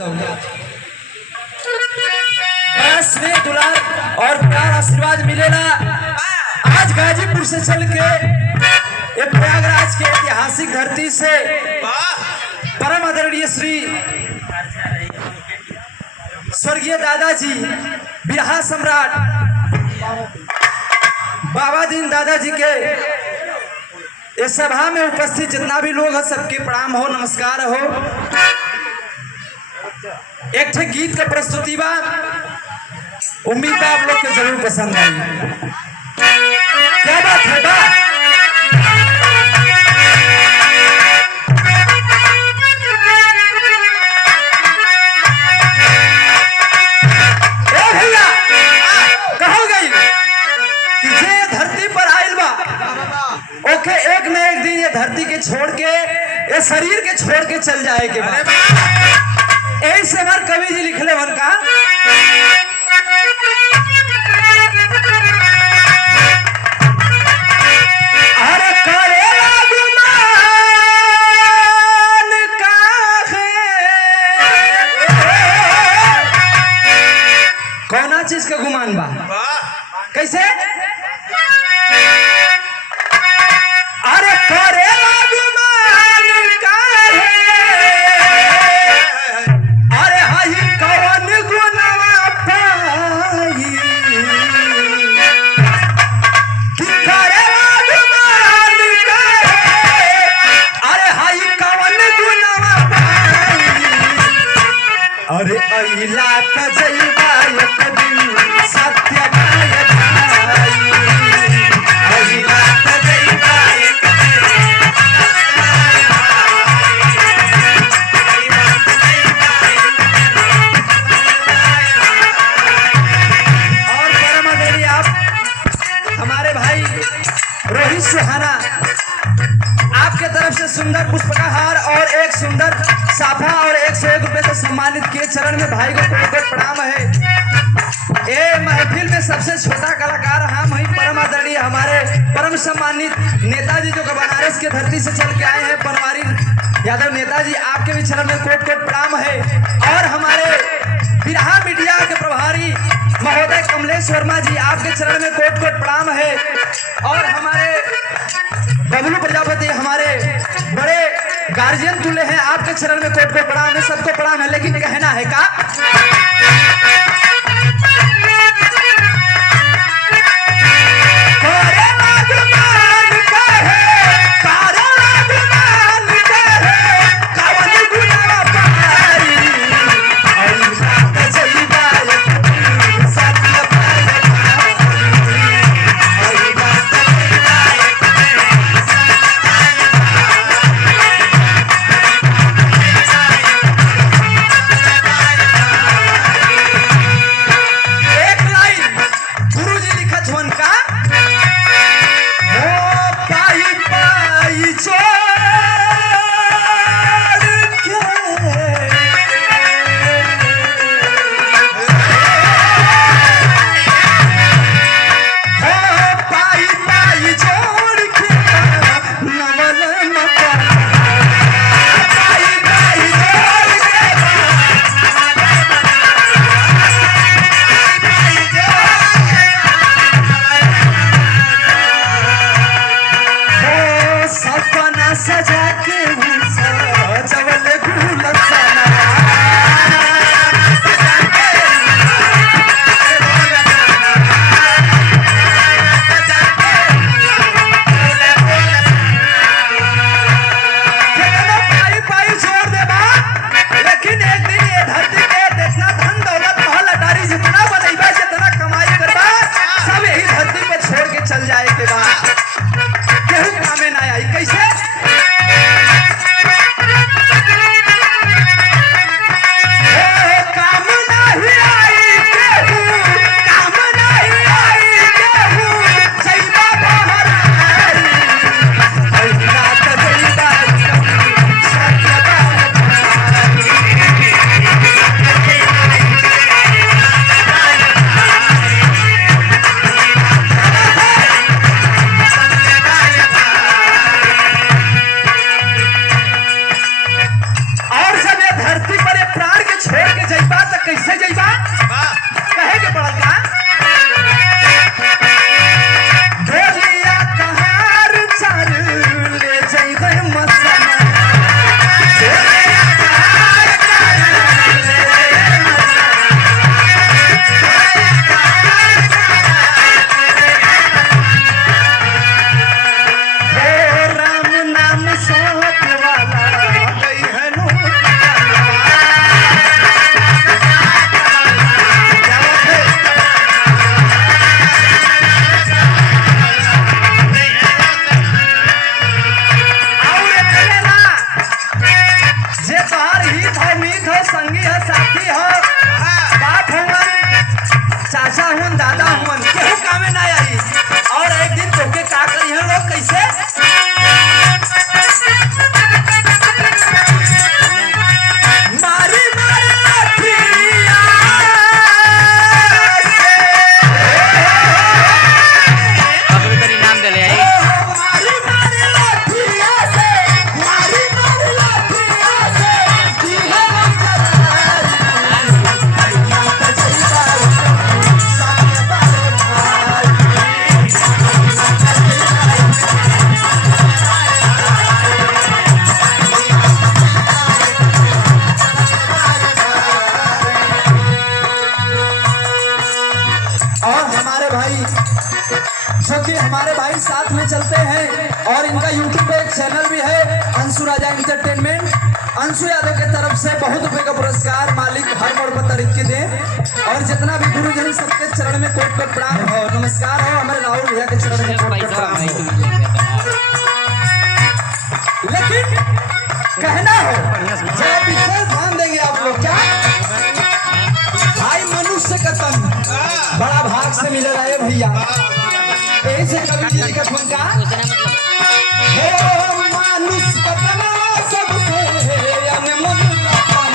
बड़ा स्नेह दुलार और प्यार आशीर्वाद मिलेला। आज गाजीपुर से चल के ये प्रयागराज के ऐतिहासिक धरती से परम आदरणीय श्री स्वर्गीय दादाजी बिरहा सम्राट बाबा दीन दादाजी के इस सभा में उपस्थित जितना भी लोग हैं सबके प्रणाम हो, नमस्कार हो। एक ठे गीत का प्रस्तुति बा, उम्मीद है आप लोग के जरूर पसंद आई। क्या बात है बा? ए भैया कहो गई कि जे धरती पर आइल बा ओके एक न एक दिन ये धरती के छोड़ के ये शरीर के छोड़ के चल जाए के बाद यही से हमारे कवि जी लिखले वन का अरे करेला गुमान काहे, कौना चीज का गुमान बा? कैसे? अरे करेला गुमान काहे, अरे हाई कौन गुनवा पाई कि करेला गुमान काहे, अरे हाई कौन गुनवा पाई। अरे अइला त जइबा एक दिन सत्य भाई, अइला त जइबा एक और परम आदरणीय आप हमारे भाई रोहित सुहाना, आपके तरफ से सुंदर पुष्प का हार और एक सुंदर साफा और 101 रुपए से सम्मानित किए। चरण में भाई को कोट प्रणाम है। ये महफिल में सबसे छोटा कलाकार हम ही परम आदरणीय हमारे परम सम्मानित नेताजी जो बनारस के धरती से चल के आए हैं, बनवारी यादव नेताजी, आपके भी चरण में कोट प्रणाम है। और हमारे बिरहा मीडिया के प्रभारी महोदय कमलेश वर्मा जी, आपके चरण में कोट प्रणाम है। और हमारे बबलू प्रजापति हमारे बड़े गार्जियन तुल्य हैं, आपके चरण में कोट प्रणाम है। सबको प्रणाम है, लेकिन कहना है का जो कि हमारे भाई साथ में चलते हैं और इनका यूट्यूब पे एक चैनल भी है अंशु राजा एंटरटेनमेंट। अंशु यादव के तरफ से बहुत रुपए का पुरस्कार मालिक हर मोड़ पर तरीके दे और जितना भी गुरुजन सबके चरण में कोट कोट प्रणाम हो, नमस्कार हो। हमारे राहुल भैया के चरण में कोट कोट प्रणाम हो। लेकिन कहना हो जरा विशेष ध्यान देंगे आप लोग। क्या भाई मनुष्य का तन बड़ा भाग से मिल रहा है भैया। ऐसे कवि जी का ठुमका हो मनुष्य का तन सबसे अनमोल रतन।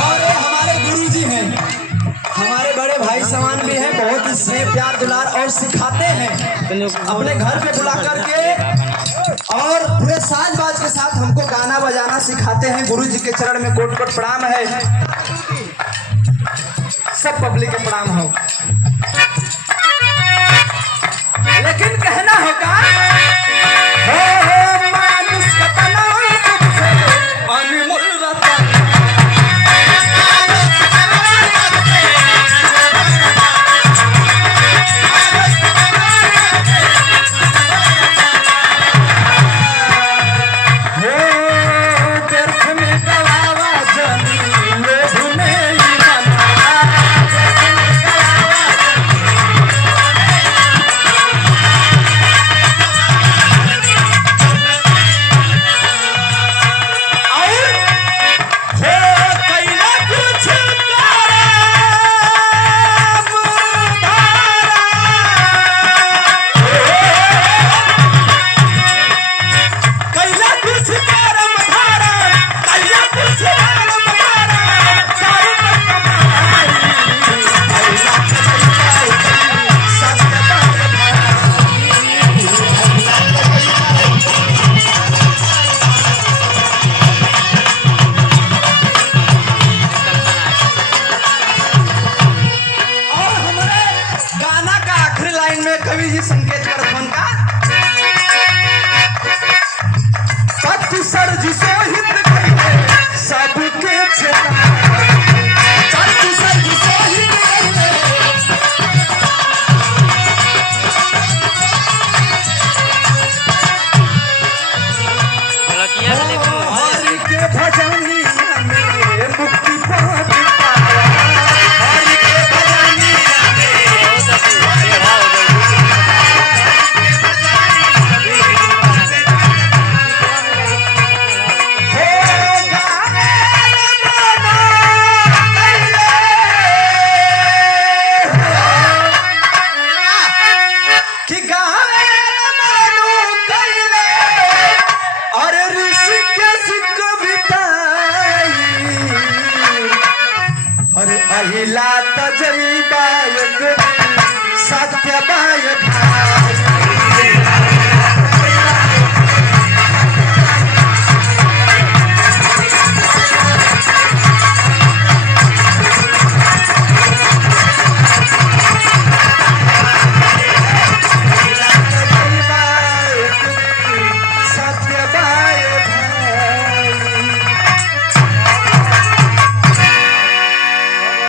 और हमारे गुरु जी हैं, हमारे बड़े भाई समान भी हैं, बहुत ही स्नेह प्यार दुलार और सिखाते हैं अपने घर पे बुला करके और पूरे साज बाज के साथ हमको गाना बजाना सिखाते हैं। गुरु जी के चरण में कोट कोट प्रणाम है। सब पब्लिक के प्रणाम हो। लेकिन कहना होगा हो मानुष का तना सबसे अनमोल रतन। कवि जी संकेत करथन का तत्व सर जी सोहित सबके चेतना।